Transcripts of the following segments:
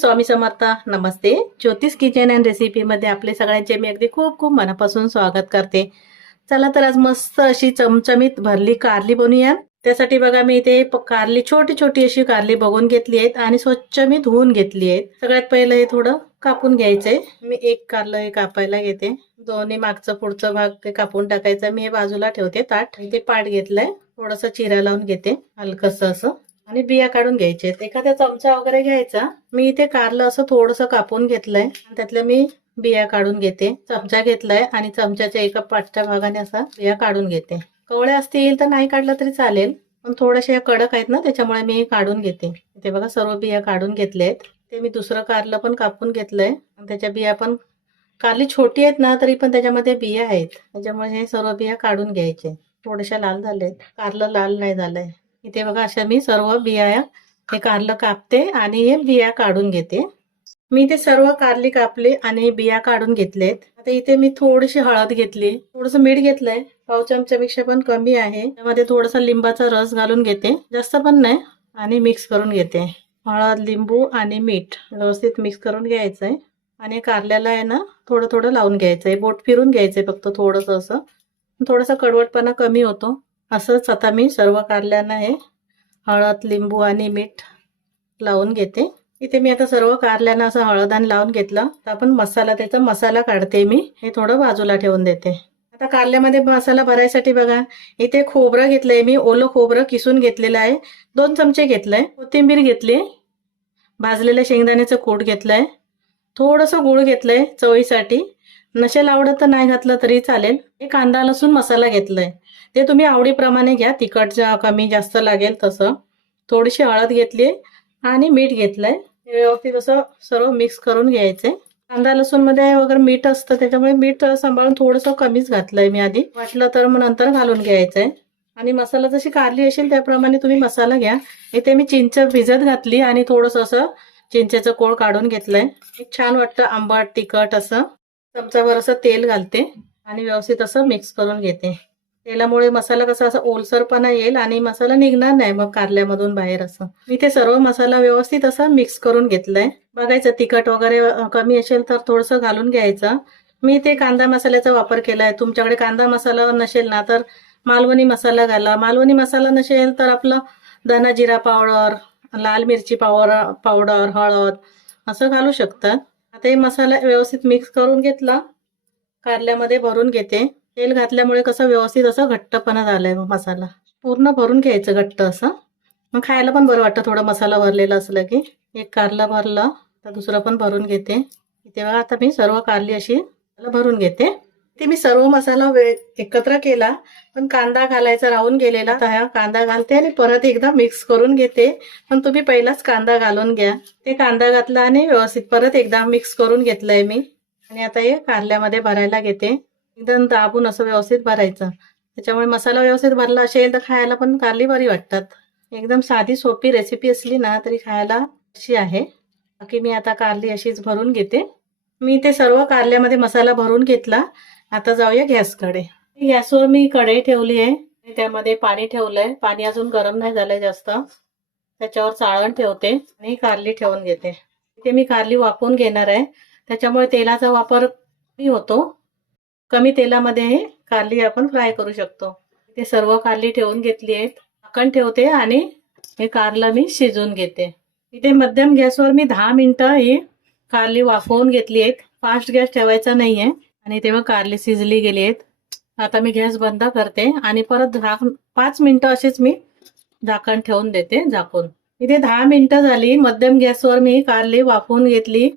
स्वामी समर्थ. नमस्ते. ज्योतिष kitchen and recipe मध्ये आपले सगळ्यांचे मी अगदी खूप खूप मनापासून स्वागत करते. चला तर आज मस्त अशी चमचमीत भरली कारली बनवूया. त्यासाठी बघा मी इथे कारली छोटी छोटी अशी कारली बघून घेतली आहेत आणि स्वच्छ मी धुवून घेतली आहेत. सगळ्यात पहिलं हे थोडं कापून घ्यायचंय. मी एक कारलं हे कापायला घेते. दोन्ही मागचं पुढचं भाग ते कापून टाकायचं. मी हे बाजूला ठेवते ताट. इथे पाट घेतलाय. थोडंसं चिरा लावून घेते हलकसं असं आणि बिया काढून घ्यायचे. एखाद्या चमचा वगैरे घ्यायचा. मी इथे कारलं असं थोडंसं कापून घेतलंय. त्यातल्या मी बिया काढून घेते. चमचा घेतलाय आणि चमच्याच्या एका पाठच्या भागाने असा बिया काढून घेते. कवळ्या असतील तर नाही काढलं तरी चालेल, पण थोड्याशा कडक आहेत ना, त्याच्यामुळे मी काढून घेते. इथे बघा सर्व बिया काढून घेतल्यात. ते मी दुसरं कारलं पण कापून घेतलंय आणि त्याच्या बिया पण कारली छोटी आहेत ना, तरी पण त्याच्यामध्ये बिया आहेत. त्याच्यामुळे हे सर्व बिया काढून घ्यायचे. थोड्याशा लाल झालेत. कारलं लाल नाही झालंय. इथे बघा अशा मी सर्व बिया हे कारलं कापते आणि हे बिया काढून घेते. मी इथे सर्व कारली कापली आणि बिया काढून घेतलेत. आता इथे मी थोडीशी हळद घेतली, थोडंसं मीठ घेतलंय. पाव चमच्यापेक्षा पण कमी आहे. त्यामध्ये थोडासा लिंबाचा रस घालून घेते, जास्त पण नाही, आणि मिक्स करून घेते. हळद, लिंबू आणि मीठ व्यवस्थित मिक्स करून घ्यायचंय आणि कारल्याला आहे ना थोडं थोडं लावून घ्यायचंय. बोट फिरून घ्यायचंय फक्त थोडंसं असं. थोडासा कडवटपणा कमी होतो. असंच आता मी सर्व कारल्यांना हे हळद, लिंबू आणि मीठ लावून घेते. इथे मी आता सर्व कारल्यांना असं हळद आणि लावून घेतलं. तर आपण त्याचा मसाला काढते. मी हे थोडं बाजूला ठेवून देते. आता कारल्यामध्ये मसाला भरायसाठी बघा इथे खोबरं घेतलंय. मी ओलं खोबरं किसून घेतलेलं आहे. 2 चमचे घेतलंय. कोथिंबीर घेतली. भाजलेल्या शेंगदाण्याचं कूट घेतलंय. थोडंसं गूळ घेतलंय चवीसाठी. नसेल आवडत तर नाही घातलं तरी चालेल. एक कांदा लसूण मसाला घेतलाय. ते तुम्ही आवडीप्रमाणे घ्या. तिखट कमी जास्त लागेल तसं. थोडीशी हळद घेतली आणि मीठ घेतलंय. व्यवस्थित असं सर्व मिक्स करून घ्यायचंय. कांदा लसूण मध्ये वगैरे मीठ असतं, त्याच्यामुळे मीठ सांभाळून थोडंसं कमीच घातलंय मी आधी. वाटलं तर मग नंतर घालून घ्यायचंय. आणि मसाला जशी कारली असेल त्याप्रमाणे तुम्ही मसाला घ्या. इथे मी चिंच भिजत घातली आणि थोडंसं असं चिंचेचं कोळ काढून घेतलंय. एक छान वाटतं आंबट तिखट असं. चमचाभर असं तेल घालते आणि व्यवस्थित असं मिक्स करून घेते. तेलामुळे मसाला कसा असा ओलसरपणा येईल आणि मसाला निघणार नाही मग कारल्यामधून बाहेर असं. मी ते सर्व मसाला व्यवस्थित असा मिक्स करून घेतलाय. बघायचं तिखट वगैरे कमी असेल तर थोडंसं घालून घ्यायचं. मी ते कांदा मसाल्याचा वापर केलाय. तुमच्याकडे कांदा मसाला नसेल ना तर मालवणी मसाला घाला. मालवणी मसाला नसेल तर आपलं धना जिरा पावडर, लाल मिरची पावडर, हळद असं घालू शकतात. आता हे मसाला व्यवस्थित मिक्स करून घेतला. कारल्यामध्ये भरून घेते. तेल घातल्यामुळे कसं व्यवस्थित असं घट्टपणा झालाय. मसाला पूर्ण भरून घ्यायचं घट्ट असं. मग खायला पण बरं वाटतं थोडं मसाला भरलेला असलं की. एक कारला भरलं तर दुसरं पण भरून घेते. इथे बघा आता मी सर्व कारली अशी भरून घेते. ते मी सर्व मसाला एकत्र केला, पण कांदा घालायचा राहून गेलेला. तर हा कांदा घालते आणि परत एकदा मिक्स करून घेते. पण तुम्ही पहिलाच कांदा घालून घ्या. ते कांदा घातला आणि व्यवस्थित परत एकदा मिक्स करून घेतलंय मी. आणि आता हे कारल्यामध्ये भरायला घेते. एकदम दाबून असं व्यवस्थित भरायचं. त्याच्यामुळे मसाला व्यवस्थित भरला असेल तर खायला पण कारली बरी वाटतात. एकदम साधी सोपी रेसिपी असली ना तरी खायला अशी आहे. बाकी मी आता कारली अशीच भरून घेते. मी ते सर्व कारल्यामध्ये मसाला भरून घेतला. आता जाऊया गॅसकडे. गॅसवर मी कढई ठेवली आहे. त्यामध्ये पाणी ठेवलंय. पाणी अजून गरम नाही झालंय जास्त. त्याच्यावर चाळण ठेवते आणि कारली ठेवून घेते. इथे मी कारली वाफवून घेणार आहे, त्याच्यामुळे तेलाचा वापर कमी होतो. कमी तेलामध्ये कारली आपण फ्राय करू शकतो. ते सर्व कारली ठेवून घेतली आहेत. झाकण ठेवते आणि हे कारला मी शिजवून घेते. इथे मध्यम गॅसवर मी 10 मिनिटं ही कारली वाफवून घेतली आहेत. फास्ट गॅस ठेवायचा नाहीये. आणि तेव्हा कारली शिजली गेली आहेत. आता मी गॅस बंद करते आणि परत 5 मिनिटं अशीच मी झाकण ठेवून देते झाकून. इथे 10 मिनिटं झाली. मध्यम गॅसवर मी कारली वाफवून घेतली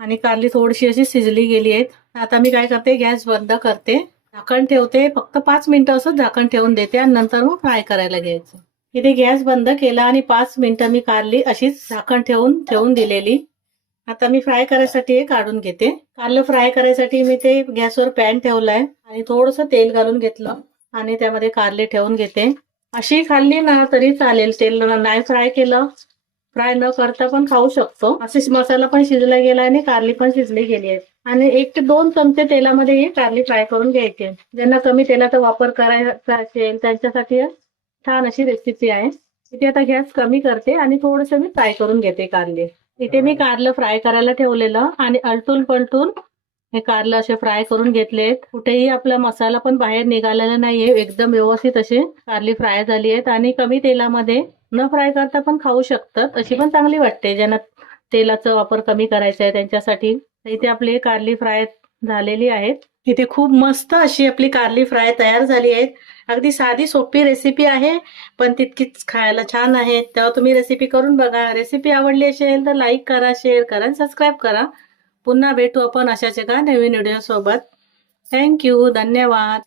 आणि कारली थोडीशी अशी शिजली गेली आहेत. आता मी काय करते, गॅस बंद करते, झाकण ठेवते. फक्त 5 मिनिटं असं झाकण ठेवून देते आणि नंतर मग फ्राय करायला घ्यायचं. इथे गॅस बंद केला आणि 5 मिनिटं मी कारली अशीच झाकण ठेवून दिलेली. आता मी फ्राय करायसाठी काढून घेते. कारलं फ्राय करायसाठी मी ते गॅसवर पॅन ठेवलाय आणि थोडंसं तेल घालून घेतलं आणि त्यामध्ये कारले ठेवून घेते. अशी खाल्ली ना तरी चालेल. तेल नाही फ्राय केलं, फ्राय न करता पण खाऊ शकतो. असे मसाला पण शिजला गेला आणि कारली पण शिजली गेली आहे. आणि 1 ते 2 चमचे तेलामध्ये ही कारली फ्राय करून घ्यायची. ज्यांना कमी तेलाचा वापर करायचा असेल त्यांच्यासाठी छान अशी रेसिपी आहे. इथे आता गॅस कमी करते आणि थोडंसं मी फ्राय करून घेते कारली. इथे मी कारलं फ्राय करायला ठेवलेलं आणि अलटून पलटून हे कारलं असे फ्राय करून घेतलेत. कुठेही आपला मसाला पण बाहेर निघालेला नाहीये. एकदम व्यवस्थित असे कारली फ्राय झाली आहेत आणि कमी तेलामध्ये न फ्राय करता पण खाऊ शकतात. अशी पण चांगली वाटते ज्यांना तेलाचा वापर कमी करायचा आहे त्यांच्यासाठी. इथे आपली कारली फ्राय झालेली आहेत. इथे खूप मस्त अशी आपली कारली फ्राय तयार झाली आहे. अगदी साधी सोपी रेसिपी आहे पण तितकीच खायला छान आहे. तेव्हा तुम्ही रेसिपी करून बघा. रेसिपी आवडली असेल तर लाईक करा, शेअर करा आणि सबस्क्राईब करा. पुन्हा भेटू आपण अशाच एका नवीन व्हिडिओ सोबत. थँक्यू. धन्यवाद.